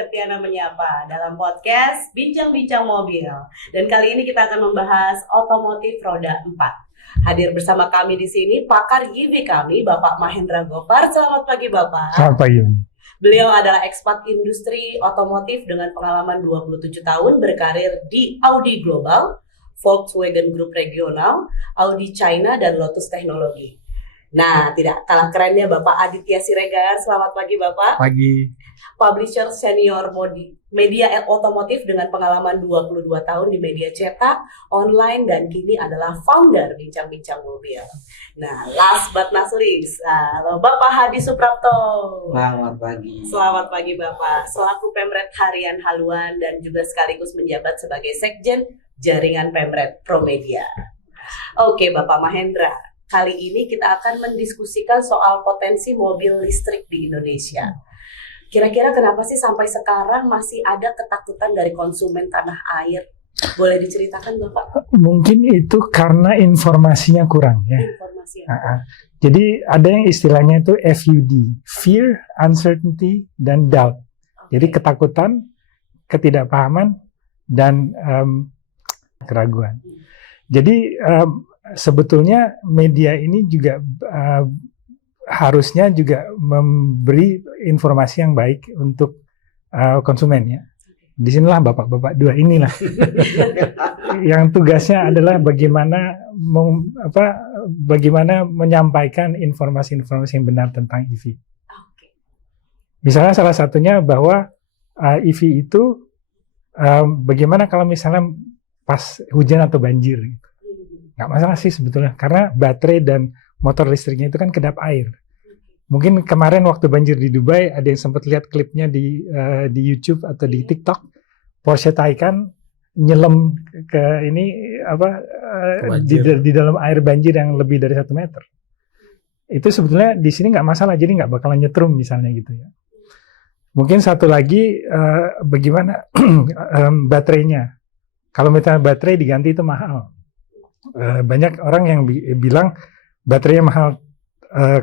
Septiana menyapa dalam podcast Bincang-Bincang Mobil. Dan kali ini kita akan membahas otomotif roda 4. Hadir bersama kami di sini pakar YIV kami, Bapak Mahendra Gopar. Selamat pagi, Bapak. Selamat pagi. Beliau adalah ekspat industri otomotif dengan pengalaman 27 tahun berkarir di Audi Global, Volkswagen Group Regional, Audi China, dan Lotus Teknologi. Nah, tidak kalah kerennya Bapak Aditya Siregar. Selamat pagi, Bapak. Pagi. Publisher senior media otomotif dengan pengalaman 22 tahun di media cetak, online, dan kini adalah founder Bincang-Bincang Mobil. Nah, last but not least, Bapak Hadi Suprapto. Selamat pagi. Selamat pagi, Bapak. Selaku Pemret Harian Haluan dan juga sekaligus menjabat sebagai Sekjen Jaringan Pemret Promedia. Oke, Bapak Mahendra. Kali ini kita akan mendiskusikan soal potensi mobil listrik di Indonesia. Kira-kira kenapa sih sampai sekarang masih ada ketakutan dari konsumen tanah air? Boleh diceritakan, Bapak? Mungkin itu karena informasinya kurang ya. Jadi ada yang istilahnya itu FUD, Fear, Uncertainty, dan Doubt. Jadi ketakutan, ketidakpahaman, dan keraguan. Jadi sebetulnya media ini juga harusnya juga memberi informasi yang baik untuk konsumen ya. Disinilah bapak-bapak dua inilah yang tugasnya adalah bagaimana menyampaikan informasi-informasi yang benar tentang EV. Misalnya salah satunya bahwa EV itu bagaimana kalau misalnya pas hujan atau banjir gitu. Nggak masalah sih sebetulnya, karena baterai dan motor listriknya itu kan kedap air. Mungkin kemarin waktu banjir di Dubai, ada yang sempat lihat klipnya di YouTube atau di TikTok, Porsche Taycan nyelam ke di dalam air banjir yang lebih dari 1 meter. Itu sebetulnya di sini nggak masalah, jadi nggak bakalan nyetrum misalnya gitu ya. Mungkin satu lagi, bagaimana baterainya. Kalau misalnya baterai diganti itu mahal. Banyak orang yang bilang baterainya mahal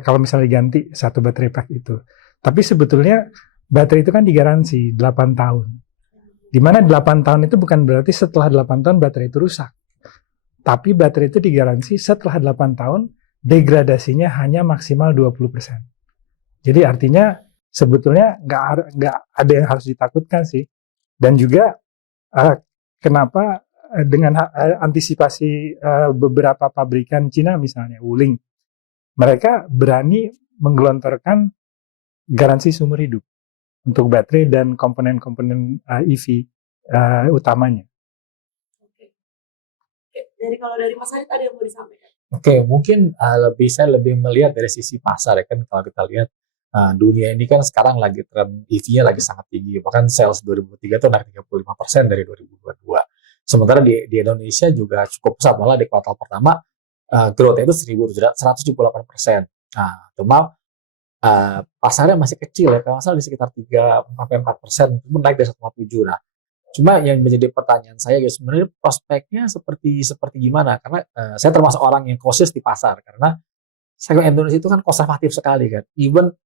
kalau misalnya diganti satu baterai pack itu. Tapi sebetulnya baterai itu kan digaransi 8 tahun. Di mana 8 tahun itu bukan berarti setelah 8 tahun baterai itu rusak. Tapi baterai itu digaransi setelah 8 tahun degradasinya hanya maksimal 20%. Jadi artinya sebetulnya nggak ada yang harus ditakutkan sih. Dan juga kenapa dengan antisipasi beberapa pabrikan Cina misalnya, Wuling, mereka berani menggelontorkan garansi seumur hidup untuk baterai dan komponen-komponen EV utamanya. Kalau dari Mas Harit ada yang mau disampaikan? Mungkin saya lebih melihat dari sisi pasar ya kan. Kalau kita lihat dunia ini kan sekarang lagi tren EV-nya lagi sangat tinggi, bahkan sales 2003 itu naik 35% dari 2022. Sementara di Indonesia juga cukup besar, malah di kuartal pertama growth-nya itu 178%. Nah, cuma pasarnya masih kecil ya, kalau misalnya di sekitar 3-4%, itu naik dari 1,7. Nah, cuma yang menjadi pertanyaan saya guys, sebenarnya prospeknya seperti gimana? Karena saya termasuk orang yang cautious di pasar, karena segmen Indonesia itu kan konservatif sekali kan. Even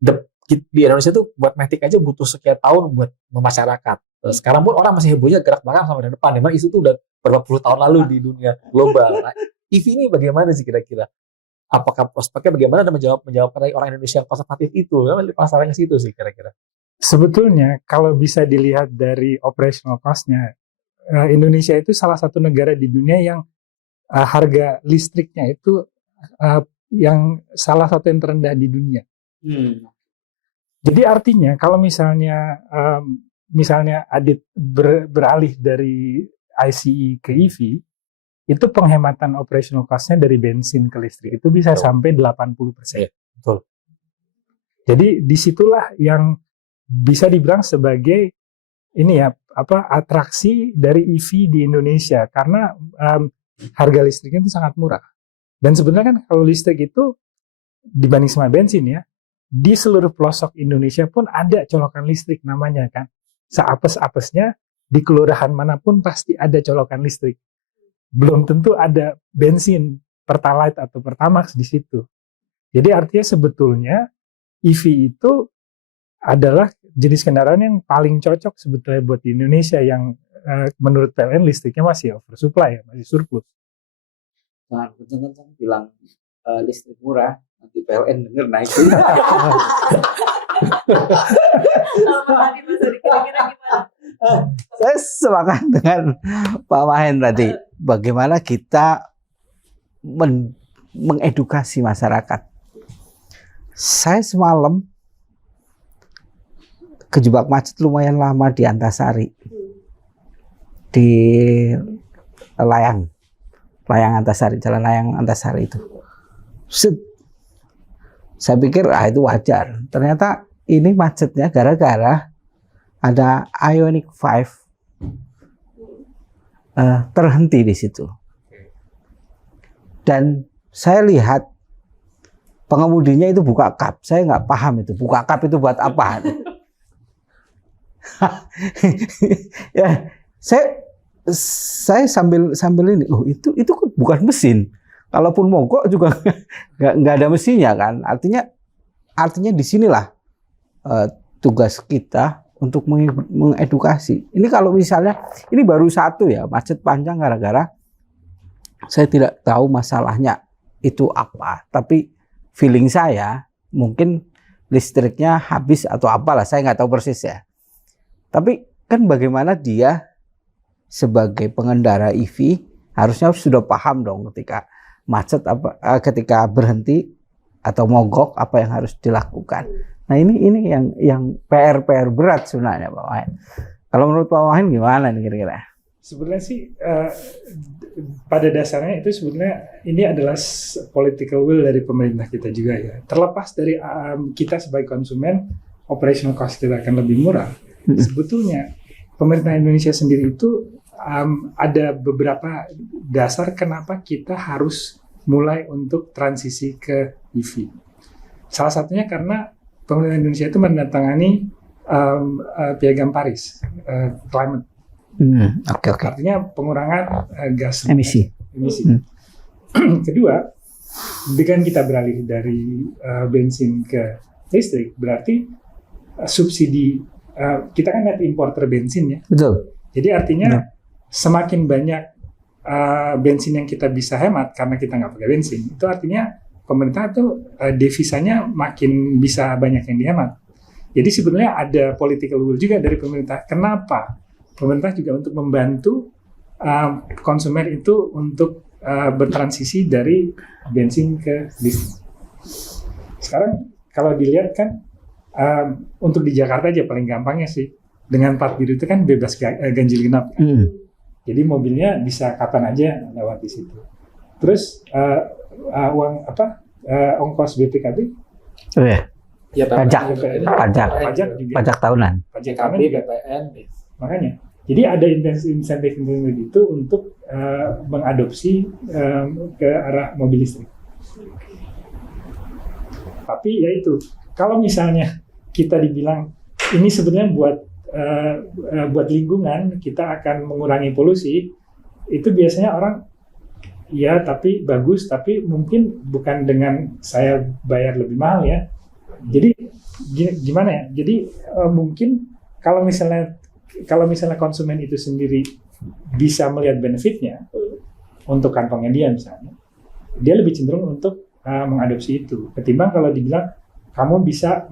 di Indonesia itu buat Matic aja butuh sekian tahun buat memasyarakat. Sekarang pun orang masih hebohnya gerak belakang sampai depan. Memang isu itu udah berapa puluh tahun lalu di dunia global. Nah, EV ini bagaimana sih kira-kira? Apakah prospeknya bagaimana dan menjawab orang Indonesia yang konservatif itu? Memang pasarnya ke situ sih kira-kira. Sebetulnya kalau bisa dilihat dari operational cost-nya, Indonesia itu salah satu negara di dunia yang harga listriknya itu yang salah satu yang terendah di dunia. Jadi artinya kalau misalnya Adit beralih dari ICE ke EV, itu penghematan operational cost-nya dari bensin ke listrik itu bisa sampai 80%. Betul. Jadi disitulah yang bisa dibilang sebagai atraksi dari EV di Indonesia, karena harga listriknya itu sangat murah. Dan sebenarnya kan kalau listrik itu dibanding sama bensin ya, di seluruh pelosok Indonesia pun ada colokan listrik namanya kan. Seapes-apesnya di kelurahan manapun pasti ada colokan listrik. Belum tentu ada bensin, Pertalite atau Pertamax di situ. Jadi artinya sebetulnya EV itu adalah jenis kendaraan yang paling cocok sebetulnya buat di Indonesia yang menurut PLN listriknya masih oversupply, ya, masih surplus. Jangan kenceng-kenceng bilang listrik murah, nanti PLN denger naik. Kira-kira gimana? Saya sepakat dengan Pak Mahen tadi. Bagaimana kita mengedukasi masyarakat. Saya semalam kejebak macet lumayan lama di Antasari, di Layang Antasari, jalan Layang Antasari itu. Set. Saya pikir itu wajar. Ternyata ini macetnya gara-gara ada Ioniq 5 terhenti di situ. Dan saya lihat pengemudinya itu buka kap. Saya nggak paham itu buka kap itu buat apa. Ya, saya sambil ini, itu bukan mesin. Kalaupun mogok juga nggak ada mesinnya kan. Artinya disinilah tugas kita untuk mengedukasi. Ini kalau misalnya ini baru satu ya macet panjang gara-gara saya tidak tahu masalahnya itu apa. Tapi feeling saya mungkin listriknya habis atau apalah, saya nggak tahu persis ya. Tapi kan bagaimana dia sebagai pengendara EV harusnya sudah paham dong ketika macet ketika berhenti atau mogok apa yang harus dilakukan. Nah ini yang PR berat sebenarnya Pak Mahen. Kalau menurut Pak Mahen gimana nih kira-kira? Sebenarnya sih pada dasarnya itu sebetulnya ini adalah political will dari pemerintah kita juga ya. Terlepas dari kita sebagai konsumen, operational cost kita akan lebih murah. Sebetulnya pemerintah Indonesia sendiri itu ada beberapa dasar kenapa kita harus mulai untuk transisi ke EV. Salah satunya karena pemerintah Indonesia itu menandatangani Piagam Paris, climate. Oke. Artinya pengurangan gas Emisi. Kedua, dengan kita beralih dari bensin ke listrik, berarti subsidi kita kan net importer bensin ya. Betul. Jadi artinya semakin banyak bensin yang kita bisa hemat karena kita nggak pakai bensin, itu artinya pemerintah itu devisanya makin bisa banyak yang dihemat. Jadi sebetulnya ada political will juga dari pemerintah. Kenapa? Pemerintah juga untuk membantu konsumen itu untuk bertransisi dari bensin ke listrik. Sekarang kalau dilihat kan untuk di Jakarta aja paling gampangnya sih dengan plat biru itu kan bebas ganjil genap. Jadi mobilnya bisa kapan aja lewat di situ. Terus ongkos BPKB? Oh ya. Ya, pajak juga. Pajak tahunan. Pajak JKB, tahunan juga. BPN. Makanya. Jadi ada insentif itu untuk mengadopsi ke arah mobil listrik. Tapi ya itu, kalau misalnya kita dibilang ini sebenarnya buat lingkungan, kita akan mengurangi polusi, itu biasanya orang ya tapi bagus, tapi mungkin bukan dengan saya bayar lebih mahal ya. Jadi gimana ya? Jadi mungkin kalau misalnya konsumen itu sendiri bisa melihat benefitnya untuk kantongnya dia misalnya, dia lebih cenderung untuk mengadopsi itu. Ketimbang kalau dibilang kamu bisa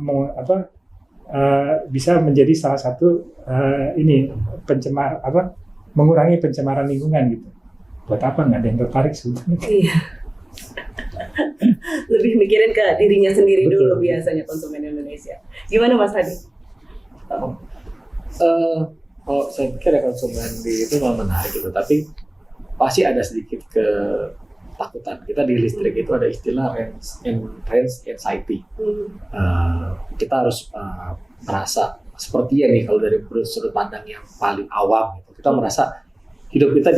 bisa menjadi salah satu mengurangi pencemaran lingkungan gitu. Buat apa nggak ada yang tertarik sebetulnya? Iya. Lebih mikirin ke dirinya sendiri. Betul. Dulu biasanya konsumen Indonesia. Gimana Mas Hadi? Kalau saya pikir ya konsumen itu memang menarik gitu, tapi pasti ada sedikit ketakutan. Kita di listrik itu ada istilah range anxiety. Kita harus merasa seperti ya nih kalau dari sudut pandang yang paling awam gitu. Kita merasa hidup kita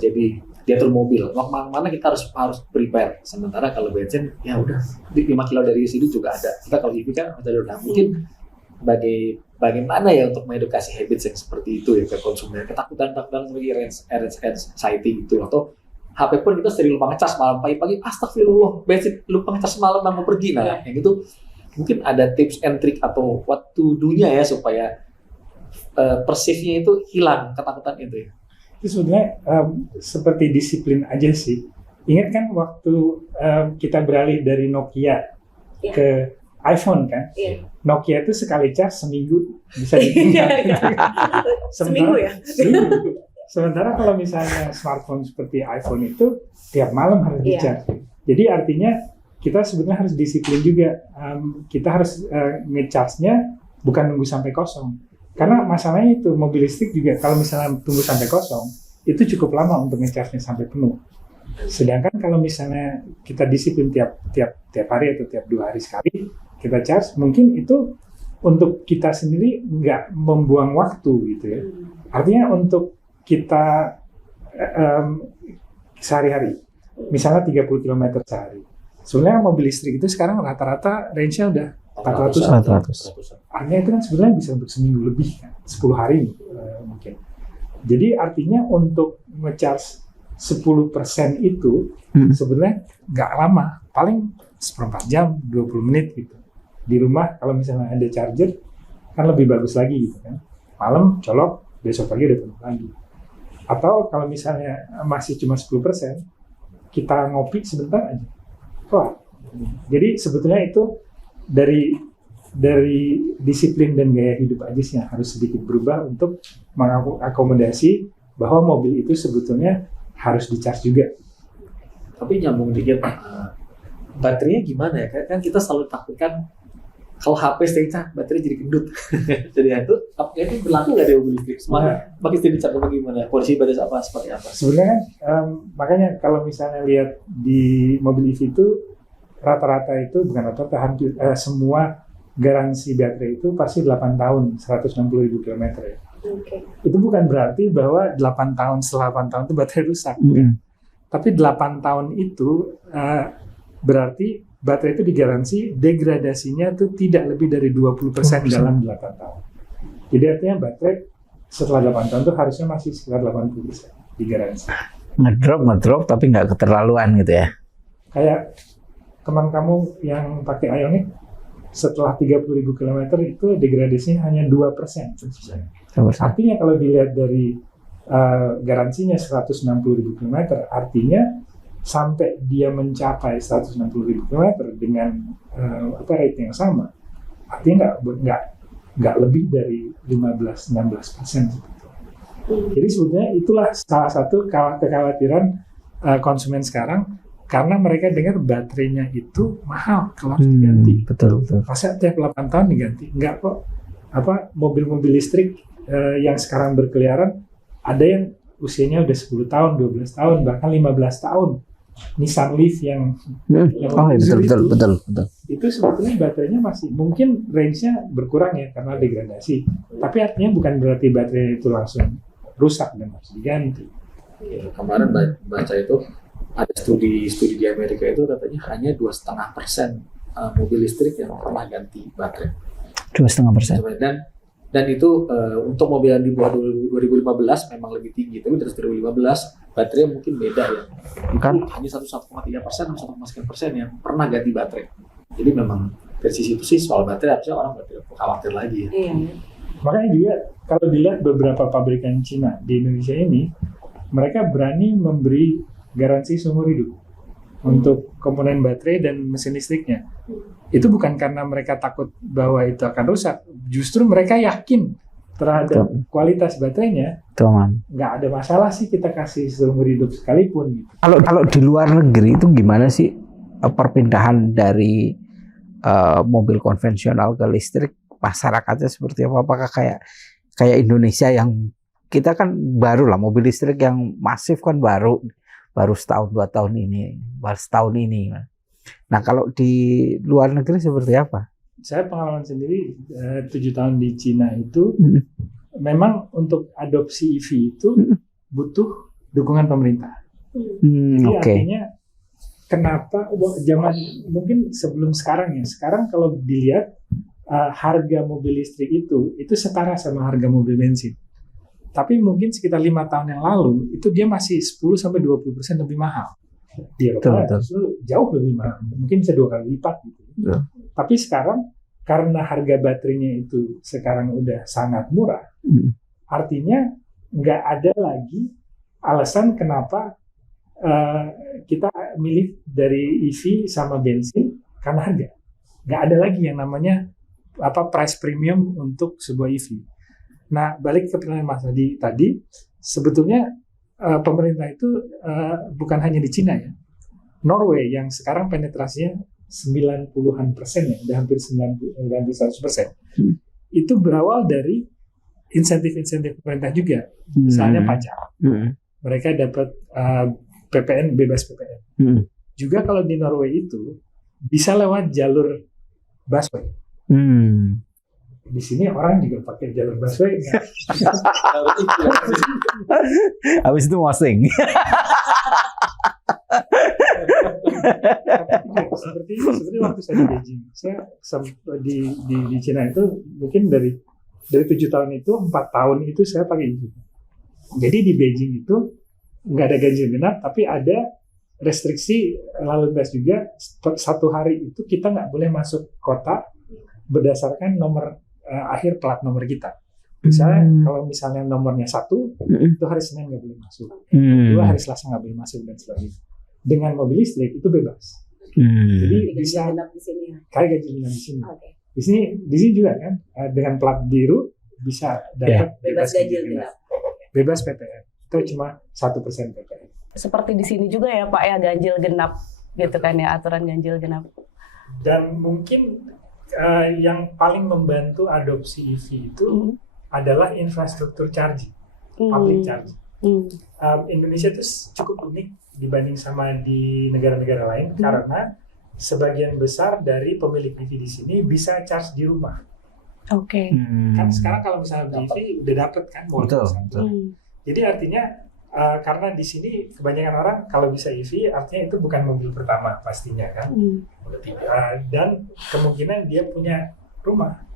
jadi diatur mobil. Mau kemana kita harus prepare. Sementara kalau bensin ya udah 5 kilo dari sini juga ada. Kita kalau EV kan udah mungkin bagaimana ya untuk mengedukasi habits yang seperti itu ya ke konsumen. Ketakutan sebagai range anxiety itu, atau HP pun kita sering lupa ngecas malam pagi-pagi, astagfirullah bensin lupa ngecas malam mau pergi, nah yang itu Mungkin ada tips and trick atau what to do-nya ya supaya persifnya itu hilang, ketakutan itu ya. Itu sebenarnya seperti disiplin aja sih. Ingat kan waktu kita beralih dari Nokia ke iPhone kan? Iya. Nokia itu sekali charge seminggu bisa ditinggal. Seminggu ya? Seminggu. Sementara kalau misalnya smartphone seperti iPhone itu tiap malam harus Iya. di-charge. Jadi artinya kita sebenarnya harus disiplin juga. Kita harus nge-charge-nya bukan nunggu sampai kosong. Karena masalahnya itu mobil listrik juga kalau misalnya tunggu sampai kosong itu cukup lama untuk nge-charge-nya sampai penuh. Sedangkan kalau misalnya kita disiplin tiap hari atau tiap 2 hari sekali kita charge, mungkin itu untuk kita sendiri nggak membuang waktu gitu ya. Artinya untuk kita sehari-hari, misalnya 30 km sehari. Sebenarnya mobil listrik itu sekarang rata-rata range-nya udah 400. Artinya itu kan sebenarnya bisa untuk seminggu lebih kan, 10 hari mungkin. Jadi artinya untuk nge-charge 10% itu sebenarnya nggak lama, paling seperempat jam, 20 menit gitu. Di rumah kalau misalnya ada charger kan lebih bagus lagi gitu kan. Malam colok, besok pagi udah penuh lagi. Atau kalau misalnya masih cuma 10%, kita ngopi sebentar aja. Kelar. Jadi sebetulnya itu dari disiplin dan gaya hidup aja sih yang harus sedikit berubah untuk mengakomodasi bahwa mobil itu sebetulnya harus di-charge juga. Tapi nyambung dikit, baterainya gimana ya? Kan kita selalu takutkan kalau HP setengah baterai jadi gendut. Jadi itu apakah itu berlaku nggak di mobil listrik? Makin sering dicas apa gimana? Kondisi baterai apa seperti apa? Sebenarnya makanya kalau misalnya lihat di mobil EV itu rata-rata itu bukan rata-rata hampir semua garansi baterai itu pasti 8 tahun 160.000 km ya. Okay. Itu bukan berarti bahwa 8 tahun setelah 8 tahun itu baterai rusak. Tapi 8 tahun itu berarti baterai itu digaransi degradasinya itu tidak lebih dari 20% dalam 8 tahun. Jadi artinya baterai setelah 8 tahun itu harusnya masih sekitar 80% digaransi. Ngedrop tapi nggak keterlaluan gitu ya. Kayak teman kamu yang pakai Ioniq setelah 30.000 km itu degradasinya hanya 2%. Artinya kalau dilihat dari garansinya 160.000 km, artinya sampai dia mencapai 160.000 km dengan rate yang sama, artinya nggak lebih dari 15-16%. Jadi sebetulnya itulah salah satu kekhawatiran konsumen sekarang, karena mereka dengar baterainya itu mahal kalau harus diganti. Betul. Masa tiap 8 tahun diganti? Enggak kok. Mobil-mobil listrik yang sekarang berkeliaran ada yang usianya udah 10 tahun, 12 tahun, bahkan 15 tahun. Nissan Leaf yang betul. Itu sebetulnya baterainya masih mungkin range-nya berkurang ya karena degradasi. Tapi artinya bukan berarti baterai itu langsung rusak dan harus diganti. Ya, kemarin baca itu ada studi di Amerika itu katanya hanya 2,5% mobil listrik yang pernah ganti baterai. 2,5%. Dan itu untuk mobil yang di bawah 2015 memang lebih tinggi, tapi dari 2015 baterai mungkin beda ya. Itu hanya 1,3% atau 1,9% yang pernah ganti baterai. Jadi memang dari sisi itu sih soal baterai harusnya orang tidak perlu khawatir lagi ya. Makanya juga kalau dilihat beberapa pabrikan Cina di Indonesia ini, mereka berani memberi garansi seumur hidup untuk komponen baterai dan mesin listriknya. Itu bukan karena mereka takut bahwa itu akan rusak, justru mereka yakin terhadap kualitas baterainya. Nggak ada masalah sih kita kasih seumur hidup sekalipun. Gitu. Kalau di luar negeri itu gimana sih perpindahan dari mobil konvensional ke listrik? Masyarakatnya seperti apa? Apakah kayak Indonesia yang kita kan baru lah mobil listrik yang masif kan baru setahun 2 tahun ini, baru setahun ini. Nah kalau di luar negeri seperti apa? Saya pengalaman sendiri 7 tahun di Cina itu memang untuk adopsi EV itu butuh dukungan pemerintah. Jadi artinya kenapa zaman mungkin sebelum sekarang ya. Sekarang kalau dilihat harga mobil listrik itu setara sama harga mobil bensin. Tapi mungkin sekitar 5 tahun yang lalu itu dia masih 10-20% lebih mahal. Di Eropa Betul. justru jauh lebih mahal, mungkin bisa 2 kali lipat gitu. Betul. Tapi sekarang karena harga baterainya itu sekarang udah sangat murah, artinya nggak ada lagi alasan kenapa kita milih dari EV sama bensin karena harga. Nggak ada lagi yang namanya price premium untuk sebuah EV. Nah, balik ke pertanyaan Mas Adi tadi, sebetulnya pemerintah itu bukan hanya di Cina ya. Norway yang sekarang penetrasinya 90-an% ya, udah hampir 100%. Itu berawal dari insentif-insentif pemerintah juga. Misalnya pajak. Mereka dapat PPN, bebas PPN. Juga kalau di Norway itu bisa lewat jalur busway. Di sini orang juga pakai jalur busway. Habis itu mosing. seperti waktu saya di Beijing, saya di Cina itu mungkin dari 7 tahun itu 4 tahun itu saya pakai itu. Jadi di Beijing itu nggak ada ganjil genap, tapi ada restriksi lalu lintas juga. Satu hari itu kita nggak boleh masuk kota berdasarkan nomor akhir plat nomor kita. Misalnya kalau misalnya nomornya 1, itu hari Senin nggak boleh masuk. 2 hari Selasa nggak boleh masuk dan sebagainya. Dengan mobil listrik itu bebas. Jadi bisa genap di sini ya. kayak ganjil genap di sini. Oke. Di sini juga kan dengan plat biru bisa dapat Bebas ganjil genap. Bebas PPN. Itu cuma 1% PPN. Seperti di sini juga ya Pak ya, ganjil genap gitu kan ya, aturan ganjil genap. Dan mungkin yang paling membantu adopsi EV itu adalah infrastruktur charging, public charging. Indonesia itu cukup unik dibanding sama di negara-negara lain karena sebagian besar dari pemilik EV di sini bisa charge di rumah. Oke. Kan sekarang kalau misalnya beli EV udah dapet kan Betul. Jadi artinya karena di sini kebanyakan orang kalau bisa EV artinya itu bukan mobil pertama pastinya kan. Dan kemungkinan dia punya rumah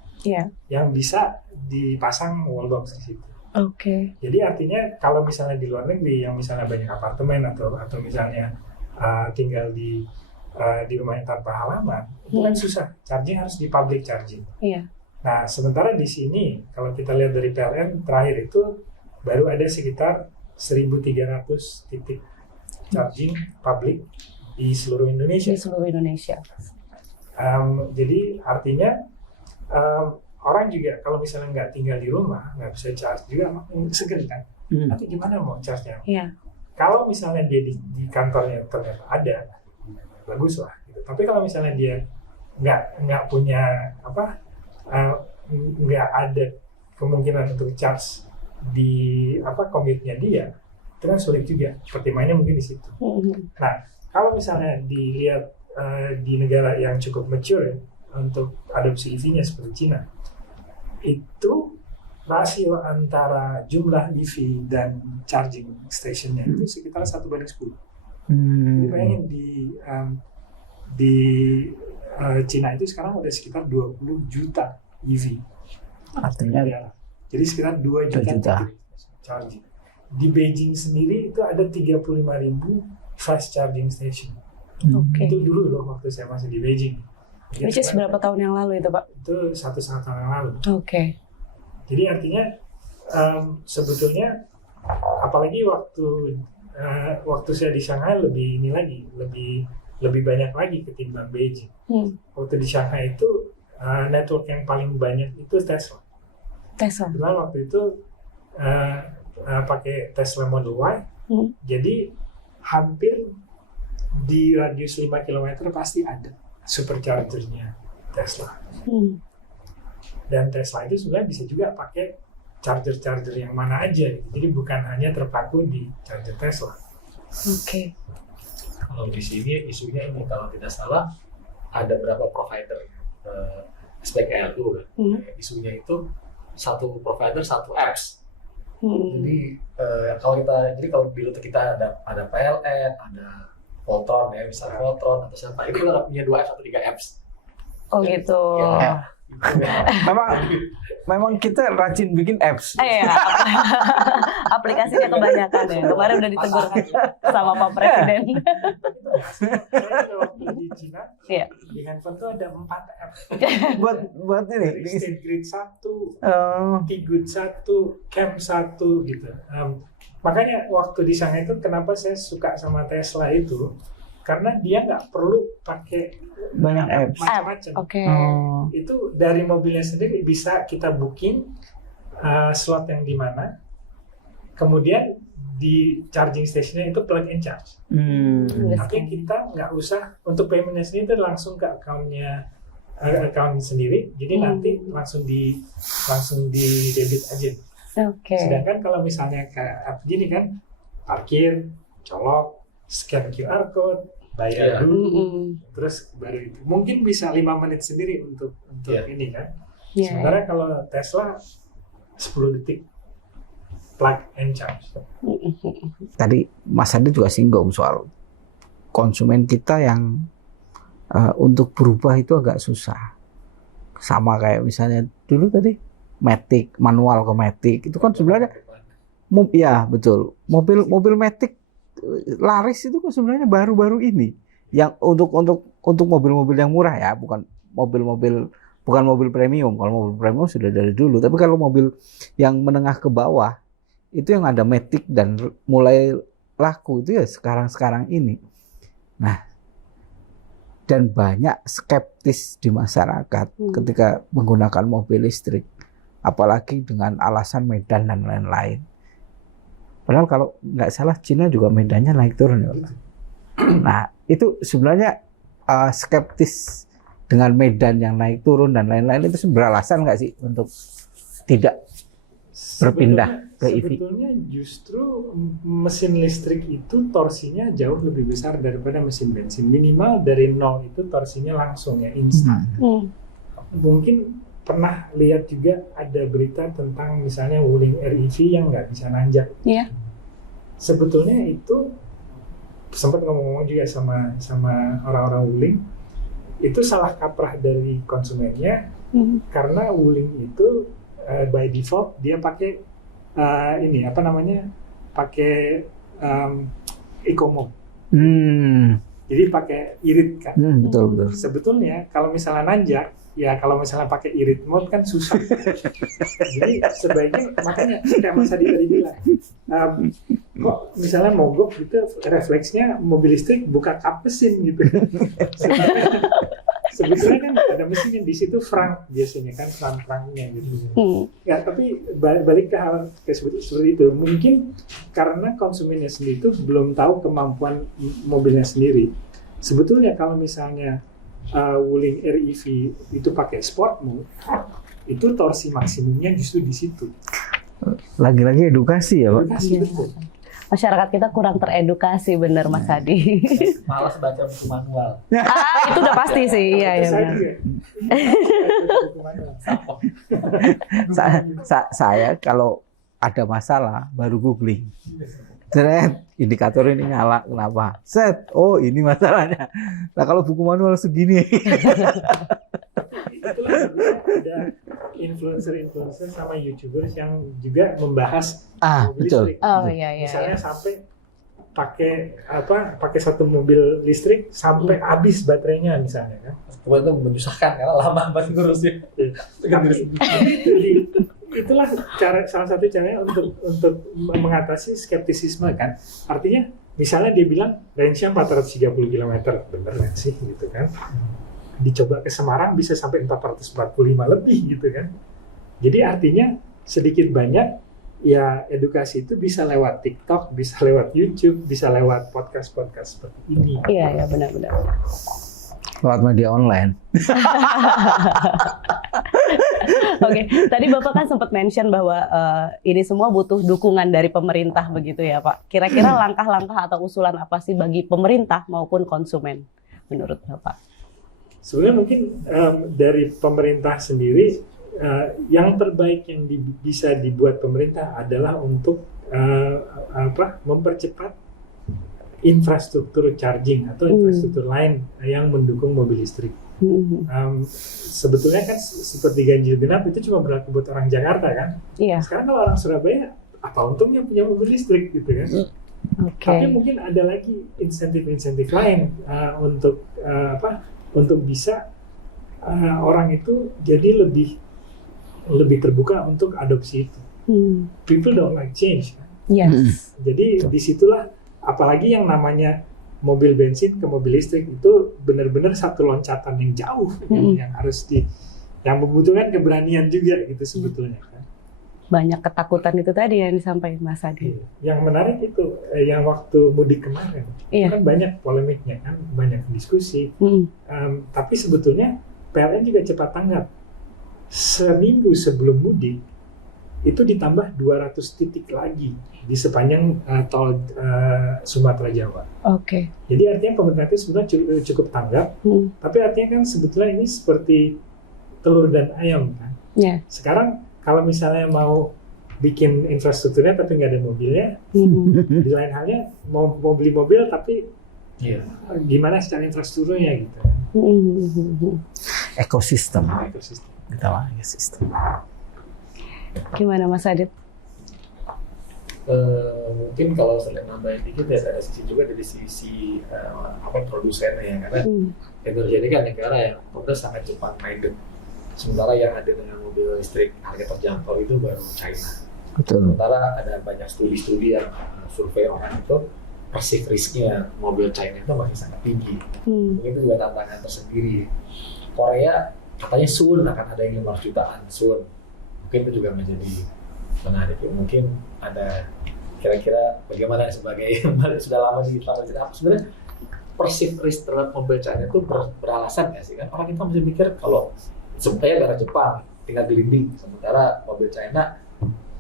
yang bisa dipasang wallbox di situ. Oke. Jadi artinya kalau misalnya di luar negeri yang misalnya banyak apartemen atau misalnya tinggal di rumah yang tanpa halaman, itu kan susah. Charging harus di public charging. Iya. Nah, sementara di sini kalau kita lihat dari PLN terakhir itu baru ada sekitar 1.300 titik charging public di seluruh Indonesia. Di seluruh Indonesia. Jadi artinya orang juga kalau misalnya nggak tinggal di rumah, nggak bisa charge juga segan kan. Nanti gimana mau charge-nya? Iya. Kalau misalnya dia di kantornya ternyata ada, bagus lah. Gitu. Tapi kalau misalnya dia nggak punya nggak ada kemungkinan untuk charge di commute-nya dia, itu kan sulit juga. Pertimbangannya mungkin di situ. Nah, kalau misalnya dilihat di negara yang cukup mature ya, untuk adopsi EV-nya seperti Cina, itu rasio antara jumlah EV dan charging station-nya itu sekitar 1:10. Jadi bayangin di Cina itu sekarang udah sekitar 20 juta EV. Artinya jadi sekitar 2 juta charging. Di Beijing sendiri itu ada 35.000 fast charging station. Itu dulu loh waktu saya masih di Beijing. Which is berapa tahun yang lalu itu Pak? Itu 1,5 tahun yang lalu. Oke. Jadi artinya sebetulnya apalagi waktu saya di Shanghai lebih banyak lagi ketimbang Beijing. Waktu di Shanghai itu network yang paling banyak itu Tesla. Karena waktu itu pakai Tesla Model Y, jadi hampir di radius 5 km pasti ada supercharger-nya Tesla. Dan Tesla itu sebenarnya bisa juga pakai charger-charger yang mana aja. Jadi bukan hanya terpaku di charger Tesla. Oke. Kalau di sini isunya ini kalau tidak salah ada berapa provider SPKLU kan. Isunya itu satu provider satu apps. Jadi kalau dulu kita ada PLN, ada Voltron ya, misalnya Voltron atau siapa itu kita punya 2 apps atau 3 apps. Oh gitu. Ya, Memang kita rajin bikin apps. Iya, aplikasinya kebanyakan ya. Kemarin udah ditegur sama Pak Presiden. Waktu di Cina, Iya. di handphone tuh ada 4 app. buat ini. Dari State Grid 1, Oh, T-Good 1, Camp 1 gitu. Makanya waktu di sana itu kenapa saya suka sama Tesla itu, karena dia nggak perlu pakai banyak apps. macam-macam. Oke. Oh. Itu dari mobilnya sendiri bisa kita booking slot yang di mana, kemudian di charging stationnya itu plug and charge. Artinya kita nggak usah untuk paymentnya sendiri itu langsung ke account sendiri, jadi nanti langsung di debit aja. Oke. Sedangkan kalau misalnya kayak gini kan, parkir, colok, scan QR code, bayar dulu, terus baru itu. Mungkin bisa 5 menit sendiri untuk ini kan. Iya. Sementara kalau Tesla 10 detik plug and charge. Tadi Mas Adi juga singgung soal konsumen kita yang untuk berubah itu agak susah. Sama kayak misalnya dulu tadi Matic, manual ke Matic itu kan sebenarnya ya betul. Mobil Matic laris itu kan sebenarnya baru-baru ini. Yang untuk mobil-mobil yang murah ya, bukan mobil premium. Kalau mobil premium sudah dari dulu, tapi kalau mobil yang menengah ke bawah itu yang ada Matic dan mulai laku itu ya sekarang ini. Nah, dan banyak skeptis di masyarakat ketika menggunakan mobil listrik, apalagi dengan alasan medan dan lain-lain. Padahal kalau nggak salah Cina juga medannya naik turun ya. Nah, itu sebenarnya skeptis dengan medan yang naik turun dan lain-lain itu beralasan nggak sih untuk tidak berpindah ke EV? Sebetulnya justru mesin listrik itu torsinya jauh lebih besar daripada mesin bensin. Minimal dari 0 itu torsinya langsung ya, instan. Mungkin pernah lihat juga ada berita tentang misalnya Wuling REV yang nggak bisa nanjak. Iya. Sebetulnya itu sempat ngomong-ngomong juga sama orang-orang Wuling, itu salah kaprah dari konsumennya karena Wuling itu by default dia pakai pakai eco-mode. Jadi pakai irit kan. Betul. Sebetulnya kalau misalnya nanjak, ya kalau misalnya pakai irit mode kan susah. Jadi sebaiknya, makanya kayak Mas Adi tadi bilang, kok misalnya mogok gitu, refleksnya mobil listrik buka kap mesin gitu. Sebetulnya kan ada mesin yang di situ frank biasanya kan, frank-franknya gitu. Ya, tapi balik ke hal seperti itu, mungkin karena konsumennya sendiri itu belum tahu kemampuan mobilnya sendiri. Sebetulnya kalau misalnya Wuling REV itu pakai sport mode, itu torsi maksimumnya justru di situ. Lagi-lagi edukasi ya, Pak. Edukasi, betul. Masyarakat kita kurang teredukasi, bener Mas Adi. Malas baca buku manual. Itu udah pasti sih, iya. Saya kalau ada masalah baru googling. Set, indikator ini nyala, kenapa? Set, oh ini masalahnya. Nah kalau buku manual segini. Itulah ada influencer sama YouTubers yang juga membahas mobil betul. listrik. Oh iya. Misalnya sampai pakai satu mobil listrik sampai habis baterainya misalnya kan. Kemudian itu menyusahkan karena lama banget ngurusnya. Itulah salah satu caranya untuk mengatasi skeptisisme kan. Artinya misalnya dia bilang range-nya 430 km, bener nggak sih gitu kan? Dicoba ke Semarang bisa sampai 445 lebih gitu kan. Jadi artinya sedikit banyak ya edukasi itu bisa lewat TikTok, bisa lewat YouTube, bisa lewat podcast-podcast seperti ini. Iya, benar-benar. Lewat media online. Oke, tadi Bapak kan sempat mention bahwa ini semua butuh dukungan dari pemerintah begitu ya Pak. Kira-kira langkah-langkah atau usulan apa sih bagi pemerintah maupun konsumen menurut Bapak? Sebenarnya mungkin dari pemerintah sendiri yang terbaik yang bisa dibuat pemerintah adalah untuk mempercepat infrastruktur charging atau infrastruktur lain yang mendukung mobil listrik. Sebetulnya kan seperti ganjil genap itu cuma berlaku buat orang Jakarta kan. Iya. Sekarang kalau orang Surabaya, apa untungnya punya mobil listrik gitu kan? Oke. Tapi mungkin ada lagi insentif-insentif lain untuk untuk bisa orang itu jadi lebih terbuka untuk adopsi itu. People don't like change kan? Yes. Jadi disitulah, apalagi yang namanya mobil bensin ke mobil listrik itu benar-benar satu loncatan yang jauh yang harus yang membutuhkan keberanian juga gitu sebetulnya kan. Banyak ketakutan itu tadi yang disampaikan Mas Adi. Yang menarik itu yang waktu mudik kemarin itu kan banyak polemiknya kan, banyak diskusi. Tapi sebetulnya PLN juga cepat tanggap. Seminggu sebelum mudik itu ditambah 200 titik lagi di sepanjang tol Sumatera Jawa. Oke. Jadi artinya pemerintah itu sebenarnya cukup tanggap, tapi artinya kan sebetulnya ini seperti telur dan ayam kan. Yeah. Sekarang kalau misalnya mau bikin infrastrukturnya tapi nggak ada mobilnya, di lain halnya mau beli mobil tapi gimana secara infrastrukturnya gitu. Ekosistem. Ekosistem. Kita lah ekosistem. Gimana Mas Adit? Mungkin kalau selain nambahin dikit ya ada sisi juga dari sisi produsennya ya, karena Indonesia ini kan negara yang udah sangat cepat minded. Sementara yang ada dengan mobil listrik harga terjangkau itu baru China. Betul. Sementara ada banyak studi-studi yang survei orang itu perceived risk-nya mobil China itu masih sangat tinggi. Mungkin itu juga tantangan tersendiri. Korea katanya soon akan ada yang 500 jutaan soon. Mungkin itu juga menjadi menarik. Mungkin ada kira-kira bagaimana sebagai sudah lama di apa sebenarnya perceived risk terhadap mobil China itu beralasan nggak sih kan? Orang kita masih mikir kalau supaya negara Jepang tinggal gelinding, sementara mobil China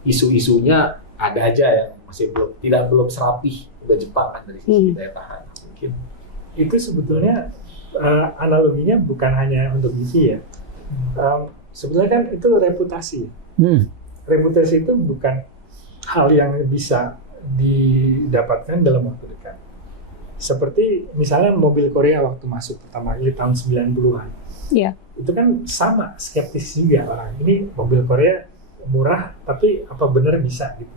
isu-isunya ada aja yang masih belum serapih udah Jepang kan dari sisi daya tahan. Mungkin itu sebetulnya analoginya bukan hanya untuk EV ya. Sebetulnya kan itu reputasi. Reputasi itu bukan hal yang bisa didapatkan dalam waktu dekat. Seperti misalnya mobil Korea waktu masuk pertama kali tahun 90-an. Iya. Itu kan sama, skeptis juga orang. Ini mobil Korea murah, tapi apa benar bisa gitu.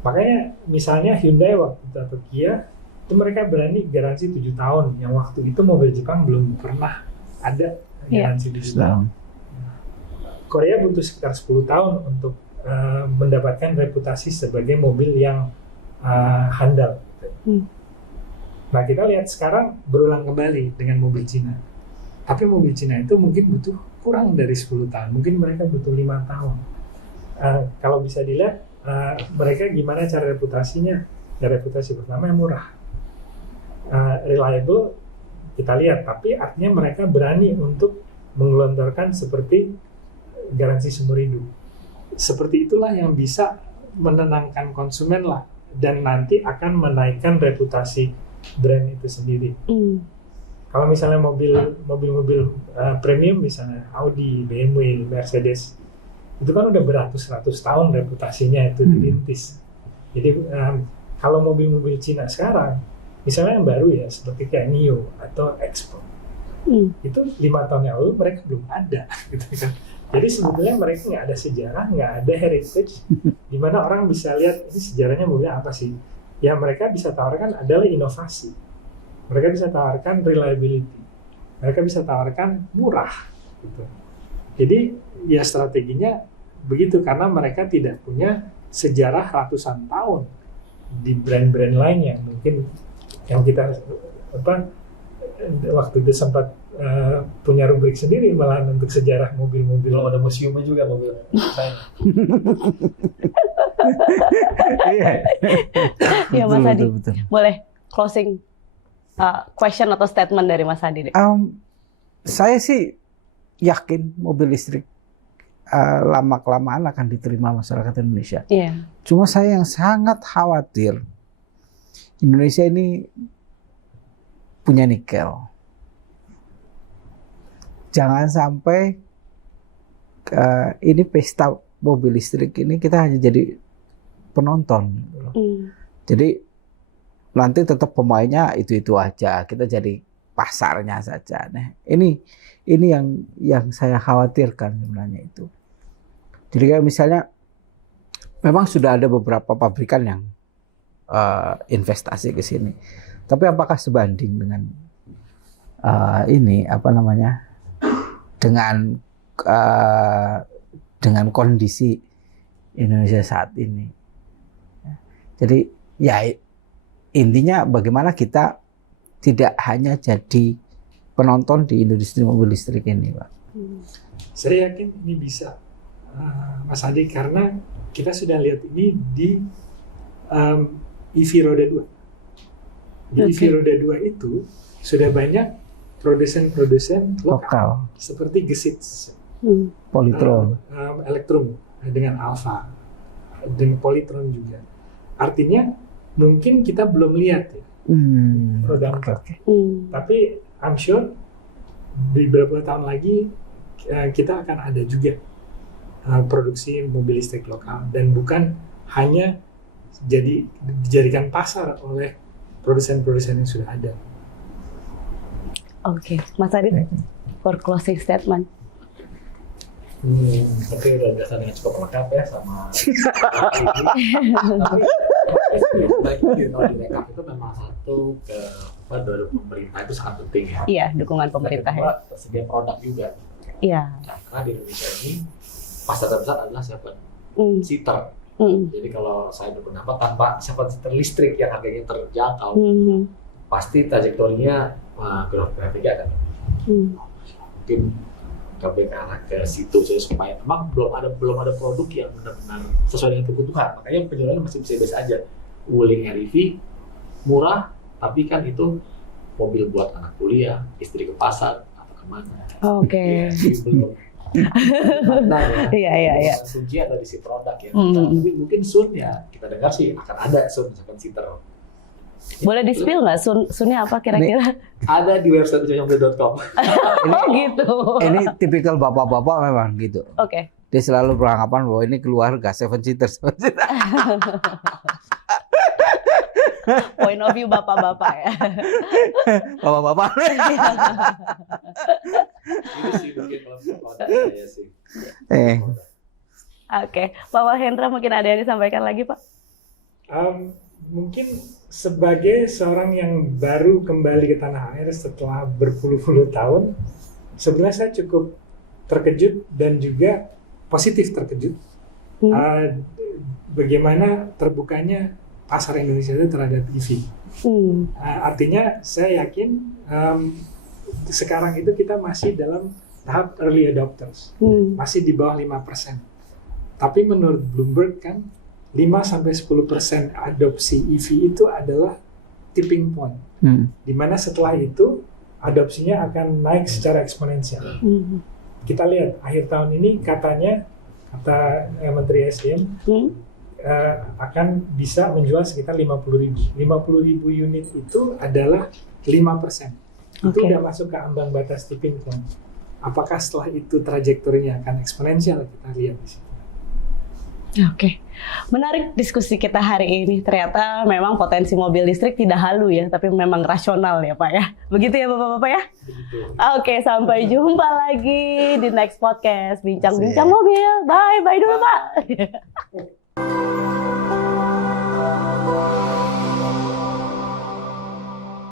Makanya misalnya Hyundai waktu itu atau Kia, itu mereka berani garansi 7 tahun. Yang waktu itu mobil Jepang belum pernah ada garansi 7 tahun. Korea butuh sekitar 10 tahun untuk mendapatkan reputasi sebagai mobil yang handal. Nah kita lihat sekarang berulang kembali dengan mobil Cina. Tapi mobil Cina itu mungkin butuh kurang dari 10 tahun. Mungkin mereka butuh 5 tahun. Kalau bisa dilihat mereka gimana cara reputasinya. Ya reputasi pertama yang murah. Reliable kita lihat. Tapi artinya mereka berani untuk menggelontorkan seperti garansi seumur hidup. Seperti itulah yang bisa menenangkan konsumen lah. Dan nanti akan menaikkan reputasi brand itu sendiri. Kalau misalnya mobil-mobil premium misalnya Audi, BMW, Mercedes, itu kan udah beratus-ratus tahun reputasinya itu dirintis. Jadi kalau mobil-mobil Cina sekarang, misalnya yang baru ya seperti kayak Nio atau Expo, itu 5 tahun yang lalu mereka belum ada, gitu kan. Jadi sebetulnya mereka nggak ada sejarah, nggak ada heritage, di mana orang bisa lihat ini sejarahnya mobilnya apa sih. Yang mereka bisa tawarkan adalah inovasi. Mereka bisa tawarkan reliability. Mereka bisa tawarkan murah. Gitu. Jadi ya strateginya begitu karena mereka tidak punya sejarah ratusan tahun di brand-brand lainnya. Mungkin yang kita waktu itu sempat punya rubrik sendiri malah untuk sejarah mobil-mobil. belum ada museumnya juga mobil saya. Iya Mas Adi. Boleh closing question atau statement dari Mas Adi? Saya sih yakin mobil listrik lama-kelamaan akan diterima masyarakat Indonesia. Iya. Cuma saya yang sangat khawatir Indonesia ini punya nikel. Jangan sampai ini pesta mobil listrik ini kita hanya jadi penonton. Jadi nanti tetap pemainnya itu aja. Kita jadi pasarnya saja. Nah, ini yang saya khawatirkan sebenarnya itu. Jadi kayak misalnya memang sudah ada beberapa pabrikan yang investasi ke sini. Tapi apakah sebanding dengan dengan kondisi Indonesia saat ini? Jadi ya intinya bagaimana kita tidak hanya jadi penonton di industri mobil listrik ini, Pak. Saya yakin ini bisa, Mas Adi, karena kita sudah lihat ini di EV roda 2. Di EV roda 2 itu sudah banyak produsen lokal seperti Gesit, Polytron, Elektrum dengan Alfa, dengan Polytron juga. Artinya mungkin kita belum lihat ya roda 4. Tapi I'm sure di beberapa tahun lagi kita akan ada juga produksi mobil listrik lokal, dan bukan hanya dijadikan pasar oleh produsen-produsen yang sudah ada. Oke, Mas Adit, for closing statement. Tapi udah dasarnya cukup lengkap ya sama tapi baik di backup itu memang satu dari pemerintah itu sangat penting ya. Iya, dukungan pemerintah ya. Tersedia produk juga. Iya. Karena di Indonesia ini pasar terbesar adalah 7-seater. Jadi kalau saya berpendapat tanpa 7-seater listrik yang harganya terjangkau, pasti trajektorinya growth grafiknya akan mungkin ke arah ke situ, jadi supaya memang belum ada produk yang benar-benar sesuai dengan kebutuhan. Makanya penjualannya masih biasa aja. Wuling REV murah, tapi kan itu mobil buat anak kuliah, istri ke pasar atau kemana. Oke. Belum. Iya. Kunci ada di si produk ya. Tapi mungkin soon ya kita dengar sih akan ada soon 7-seater. Boleh di-spill nggak sunnya apa kira-kira? Ada di website ucapmobil.com. Oh gitu. Ini tipikal bapak-bapak memang gitu. Oke. Dia selalu beranggapan bahwa ini keluarga 7-seater. Point of view bapak-bapak ya. Bapak-bapak. Itu sih mungkin kalau produk saya sih. Oke, Pak Mahendra mungkin ada yang disampaikan lagi, Pak? Mungkin sebagai seorang yang baru kembali ke tanah air setelah berpuluh-puluh tahun, sebenarnya saya cukup terkejut dan juga positif terkejut bagaimana terbukanya pasar Indonesia itu terhadap EV. Artinya saya yakin sekarang itu kita masih dalam tahap early adopters, masih di bawah 5%. Tapi menurut Bloomberg kan 5-10% adopsi EV itu adalah tipping point, di mana setelah itu adopsinya akan naik secara eksponensial. Kita lihat akhir tahun ini kata Menteri SDM akan bisa menjual sekitar 50.000 unit itu adalah 5%. Itu udah masuk ke ambang batas tipping point. Apakah setelah itu trajektorinya akan eksponensial, kita lihat di situ. Oke, menarik diskusi kita hari ini. Ternyata memang potensi mobil listrik tidak halu ya, tapi memang rasional ya Pak ya. Begitu ya Bapak-Bapak ya? Oke, sampai jumpa lagi di next podcast Bincang-Bincang Mobil. Bye dulu Pak.